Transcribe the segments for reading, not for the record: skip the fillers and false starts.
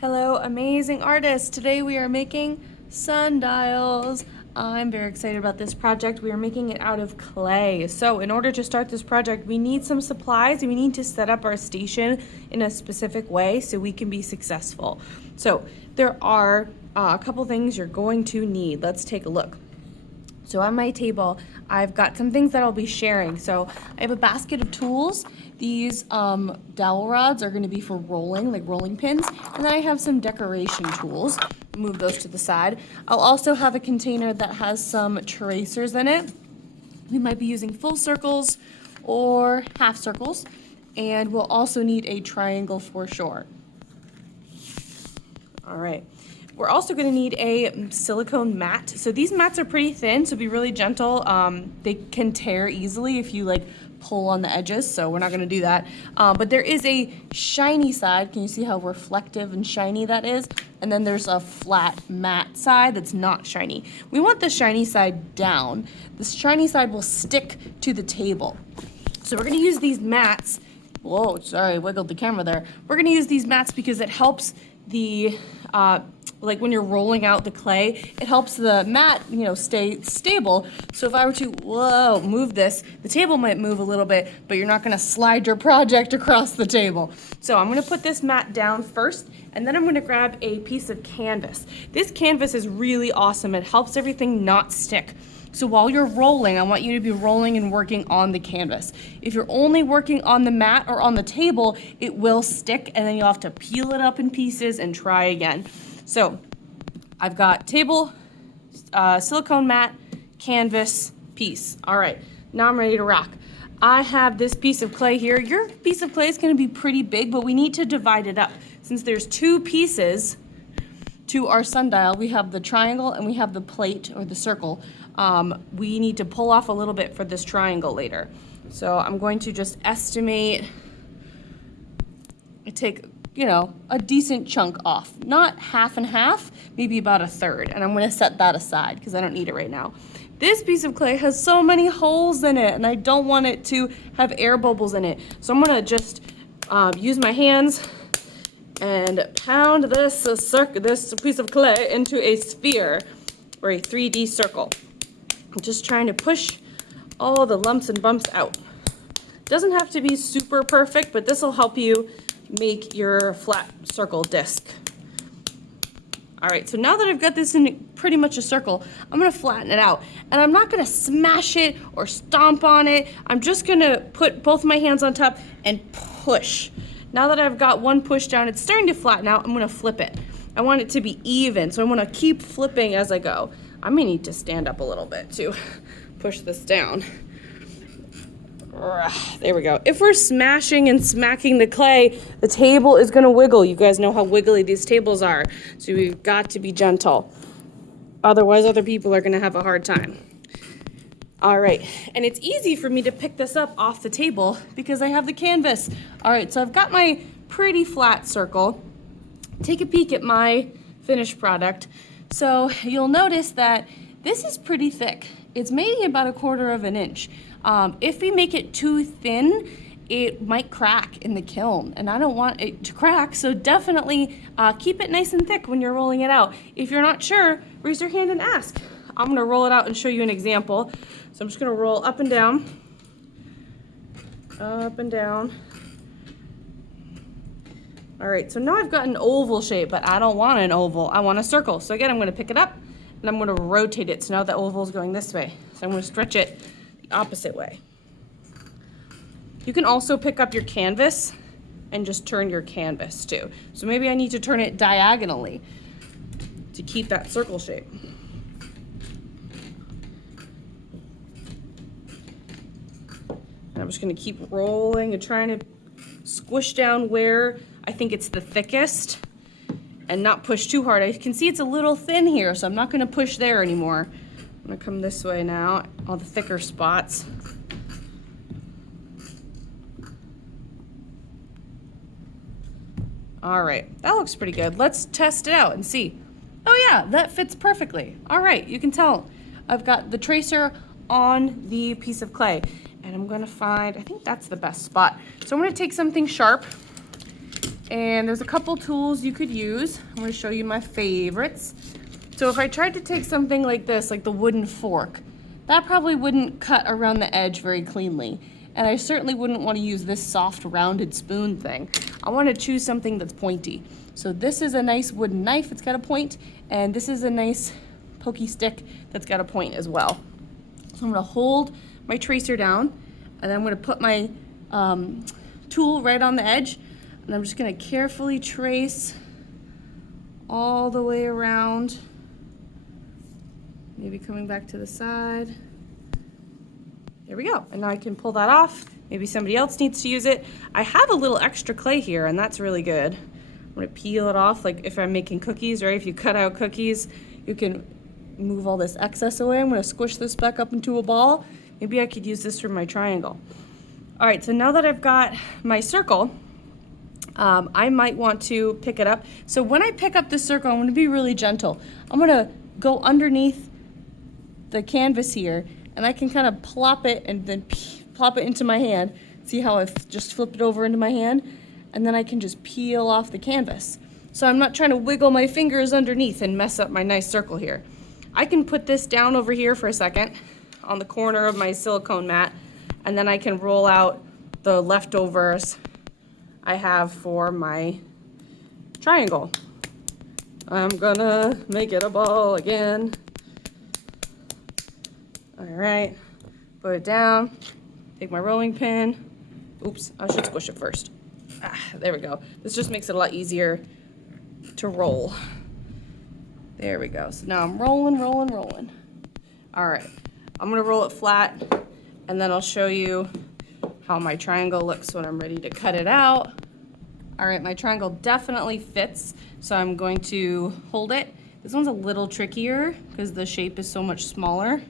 Hello, amazing artists. Today we are making sundials. I'm very excited about this project. We are making it out of clay. So in order to start this project, we need some supplies and we need to set up our station in a specific way so we can be successful. So there are a couple things you're going to need. Let's take a look. So on my table, I've got some things that I'll be sharing. So I have a basket of tools. These dowel rods are going to be for rolling, like rolling pins. And then I have some decoration tools. Move those to the side. I'll also have a container that has some tracers in it. We might be using full circles or half circles. And we'll also need a triangle for sure. All right. We're also going to need a silicone mat. So these mats are pretty thin, so be really gentle. They can tear easily if you like pull on the edges, so we're not going to do that. But there is a shiny side. Can you see how reflective and shiny that is? And then there's a flat matte side that's not shiny. We want the shiny side down. The shiny side will stick to the table. So we're going to use these mats. Whoa, sorry, I wiggled the camera there. We're going to use these mats because it helps the like when you're rolling out the clay, it helps the mat, stay stable. So if I were to, move this, the table might move a little bit, but you're not gonna slide your project across the table. So I'm gonna put this mat down first, and then I'm gonna grab a piece of canvas. This canvas is really awesome. It helps everything not stick. So while you're rolling, I want you to be rolling and working on the canvas. If you're only working on the mat or on the table, it will stick, and then you'll have to peel it up in pieces and try again. So I've got table, silicone mat, canvas, piece. All right, now I'm ready to rock. I have this piece of clay here. Your piece of clay is gonna be pretty big, but we need to divide it up. Since there's two pieces to our sundial, we have the triangle and we have the plate or the circle. We need to pull off a little bit for this triangle later. So I'm going to just estimate, take a decent chunk off. Not half and half, maybe about a third. And I'm gonna set that aside because I don't need it right now. This piece of clay has so many holes in it and I don't want it to have air bubbles in it. So I'm gonna just use my hands and pound this piece of clay into a sphere or a 3D circle. I'm just trying to push all the lumps and bumps out. Doesn't have to be super perfect, but this will help you make your flat circle disc. All right, so now that I've got this in pretty much a circle, I'm gonna flatten it out. And I'm not gonna smash it or stomp on it. I'm just gonna put both my hands on top and push. Now that I've got one push down, it's starting to flatten out, I'm gonna flip it. I want it to be even, so I'm gonna keep flipping as I go. I may need to stand up a little bit to push this down. There we go. If we're smashing and smacking the clay, the table is gonna wiggle. You guys know how wiggly these tables are, so we've got to be gentle. Otherwise, other people are gonna have a hard time. All right, and it's easy for me to pick this up off the table because I have the canvas. All right, so I've got my pretty flat circle. Take a peek at my finished product. So you'll notice that this is pretty thick. It's maybe about 1/4 of an inch. If we make it too thin, it might crack in the kiln, and I don't want it to crack, so definitely keep it nice and thick when you're rolling it out. If you're not sure, raise your hand and ask. I'm gonna roll it out and show you an example. So I'm just gonna roll up and down, up and down. All right, so now I've got an oval shape, but I don't want an oval, I want a circle. So again, I'm gonna pick it up and I'm gonna rotate it. So now the oval is going this way. So I'm gonna stretch it the opposite way. You can also pick up your canvas and just turn your canvas too. So maybe I need to turn it diagonally to keep that circle shape. And I'm just gonna keep rolling and trying to squish down where I think it's the thickest and not push too hard. I can see it's a little thin here, so I'm not gonna push there anymore. I'm gonna come this way now, all the thicker spots. All right, that looks pretty good. Let's test it out and see. Oh yeah, that fits perfectly. All right, you can tell I've got the tracer on the piece of clay, and I'm gonna find, I think that's the best spot. So I'm gonna take something sharp And there's a couple tools you could use. I'm gonna show you my favorites. So if I tried to take something like this, like the wooden fork, that probably wouldn't cut around the edge very cleanly. And I certainly wouldn't want to use this soft rounded spoon thing. I want to choose something that's pointy. So this is a nice wooden knife, it's got a point, and this is a nice pokey stick that's got a point as well. So I'm gonna hold my tracer down, and then I'm gonna put my tool right on the edge, and I'm just gonna carefully trace all the way around, maybe coming back to the side. There we go, and now I can pull that off. Maybe somebody else needs to use it. I have a little extra clay here, and that's really good. I'm gonna peel it off, like if I'm making cookies, right? If you cut out cookies, you can move all this excess away. I'm gonna squish this back up into a ball. Maybe I could use this for my triangle. All right, so now that I've got my circle, I might want to pick it up. So when I pick up the circle, I'm gonna be really gentle. I'm gonna go underneath the canvas here, and I can kind of plop it and then plop it into my hand. See how I've just flipped it over into my hand? And then I can just peel off the canvas. So I'm not trying to wiggle my fingers underneath and mess up my nice circle here. I can put this down over here for a second on the corner of my silicone mat, and then I can roll out the leftovers I have for my triangle. I'm gonna make it a ball again. All right, put it down, take my rolling pin. Oops, I should squish it first. There we go. This just makes it a lot easier to roll. There we go. So now I'm rolling. All right, I'm gonna roll it flat, and then I'll show you how my triangle looks when I'm ready to cut it out. All right, my triangle definitely fits, so I'm going to hold it. This one's a little trickier because the shape is so much smaller.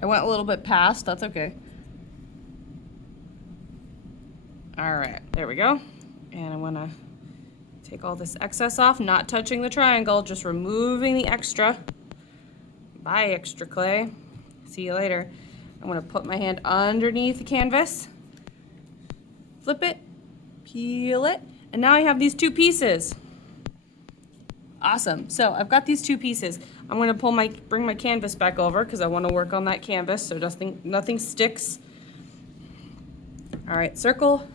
I went a little bit past, that's okay. All right, there we go. And I'm gonna take all this excess off, not touching the triangle, just removing the extra. Bye, extra clay. See you later. I'm gonna put my hand underneath the canvas, flip it, peel it, and now I have these two pieces. Awesome, so I've got these two pieces. I'm gonna bring my canvas back over because I wanna work on that canvas so nothing sticks. All right, circle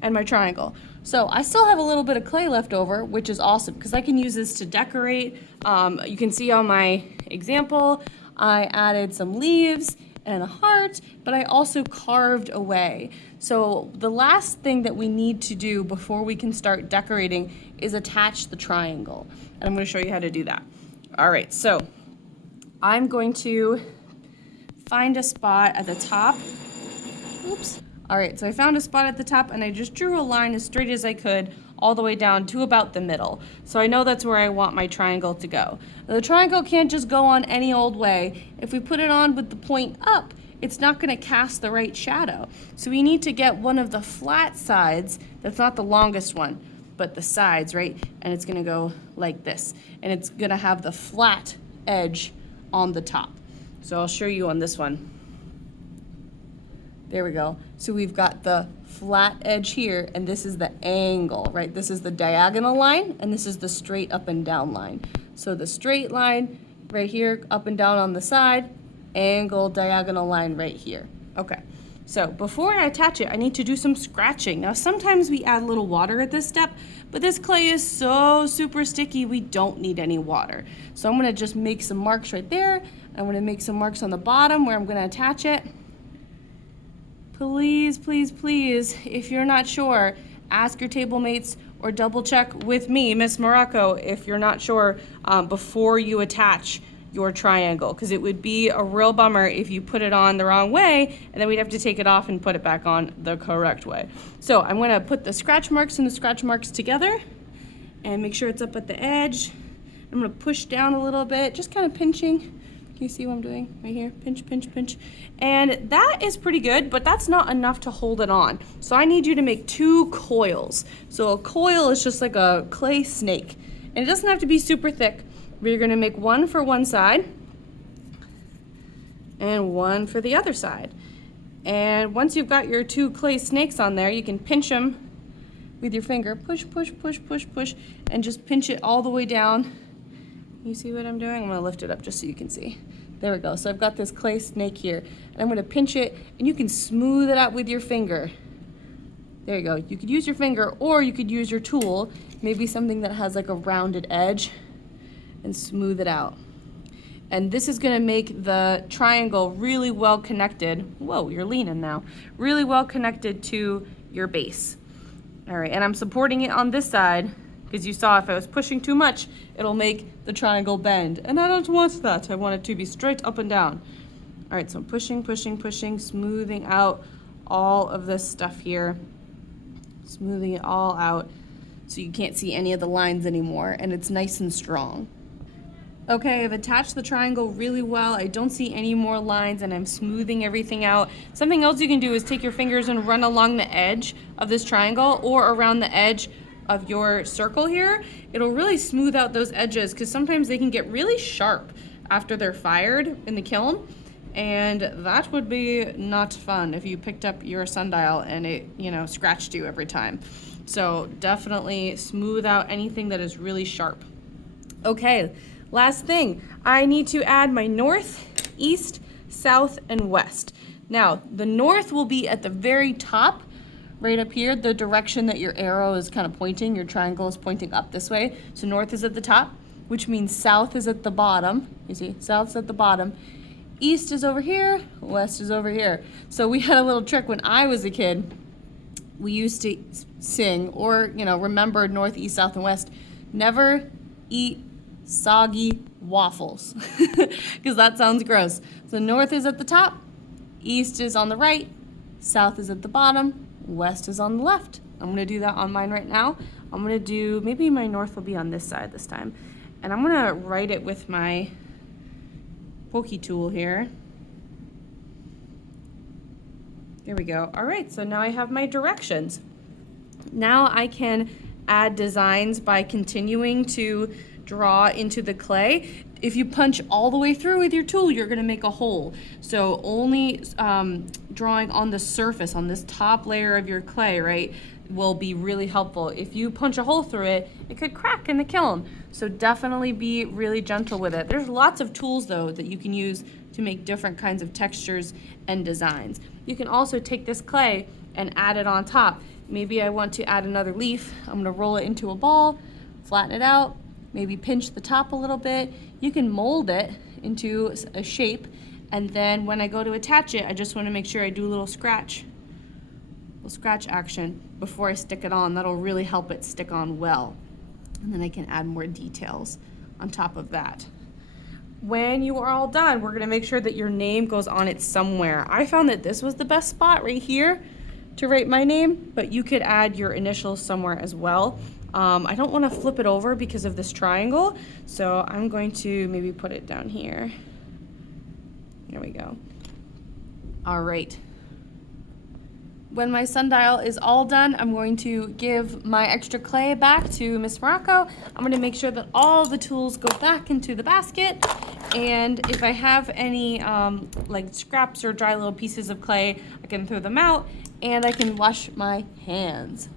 and my triangle. So I still have a little bit of clay left over, which is awesome because I can use this to decorate. You can see on my example, I added some leaves and a heart, but I also carved away. So the last thing that we need to do before we can start decorating is attach the triangle. And I'm gonna show you how to do that. All right, so I'm going to find a spot at the top. Oops. All right, so I found a spot at the top and I just drew a line as straight as I could all the way down to about the middle. So I know that's where I want my triangle to go. Now, the triangle can't just go on any old way. If we put it on with the point up, it's not gonna cast the right shadow. So we need to get one of the flat sides, that's not the longest one, but the sides, right? And it's gonna go like this. And it's gonna have the flat edge on the top. So I'll show you on this one. There we go. So we've got the flat edge here, and this is the angle, right? This is the diagonal line, and this is the straight up and down line. So the straight line right here, up and down on the side, angle, diagonal line right here. Okay, so before I attach it, I need to do some scratching. Now, sometimes we add a little water at this step, but this clay is so super sticky, we don't need any water. So I'm gonna just make some marks right there. I'm gonna make some marks on the bottom where I'm gonna attach it. Please, please, please, if you're not sure, ask your table mates or double check with me, Miss Morocco, if you're not sure before you attach your triangle, because it would be a real bummer if you put it on the wrong way and then we'd have to take it off and put it back on the correct way. So I'm gonna put the scratch marks and the scratch marks together and make sure it's up at the edge. I'm gonna push down a little bit, just kind of pinching. Can you see what I'm doing right here? Pinch, pinch, pinch. And that is pretty good, but that's not enough to hold it on. So I need you to make 2 coils. So a coil is just like a clay snake. And it doesn't have to be super thick. We're gonna make 1 for one side and 1 for the other side. And once you've got your 2 clay snakes on there, you can pinch them with your finger. Push, push, push, push, push, and just pinch it all the way down. You see what I'm doing? I'm gonna lift it up just so you can see. There we go. So I've got this clay snake here, and I'm gonna pinch it, and you can smooth it out with your finger. There you go. You could use your finger, or you could use your tool, maybe something that has like a rounded edge, and smooth it out. And this is gonna make the triangle really well connected. Whoa, you're leaning now. Really well connected to your base. All right, and I'm supporting it on this side because you saw if I was pushing too much, it'll make the triangle bend. And I don't want that. I want it to be straight up and down. All right, so I'm pushing, pushing, pushing, smoothing out all of this stuff here. Smoothing it all out so you can't see any of the lines anymore, and it's nice and strong. Okay, I've attached the triangle really well. I don't see any more lines, and I'm smoothing everything out. Something else you can do is take your fingers and run along the edge of this triangle or around the edge of your circle here. It'll really smooth out those edges because sometimes they can get really sharp after they're fired in the kiln, and that would be not fun if you picked up your sundial and it, scratched you every time. So definitely smooth out anything that is really sharp. Okay, last thing, I need to add my north, east, south, and west. Now, the north will be at the very top, right up here, the direction that your arrow is kind of pointing, your triangle is pointing up this way. So north is at the top, which means south is at the bottom. You see, south's at the bottom. East is over here, west is over here. So we had a little trick when I was a kid. We used to sing or, remember north, east, south, and west. Never eat soggy waffles because that sounds gross. So north is at the top, east is on the right, south is at the bottom, west is on the left. I'm gonna do that on mine right now. I'm gonna do, maybe my north will be on this side this time. And I'm gonna write it with my pokey tool here. There we go. All right, so now I have my directions. Now I can add designs by continuing to draw into the clay. If you punch all the way through with your tool, you're gonna make a hole. So only drawing on the surface, on this top layer of your clay, right, will be really helpful. If you punch a hole through it, it could crack in the kiln. So definitely be really gentle with it. There's lots of tools though that you can use to make different kinds of textures and designs. You can also take this clay and add it on top. Maybe I want to add another leaf. I'm gonna roll it into a ball, flatten it out, maybe pinch the top a little bit. You can mold it into a shape, and then when I go to attach it, I just wanna make sure I do a little scratch action before I stick it on. That'll really help it stick on well. And then I can add more details on top of that. When you are all done, we're gonna make sure that your name goes on it somewhere. I found that this was the best spot right here to write my name, but you could add your initials somewhere as well. I don't wanna flip it over because of this triangle, so I'm going to maybe put it down here. There we go. All right. When my sundial is all done, I'm going to give my extra clay back to Miss Morocco. I'm gonna make sure that all the tools go back into the basket. And if I have any like scraps or dry little pieces of clay, I can throw them out and I can wash my hands.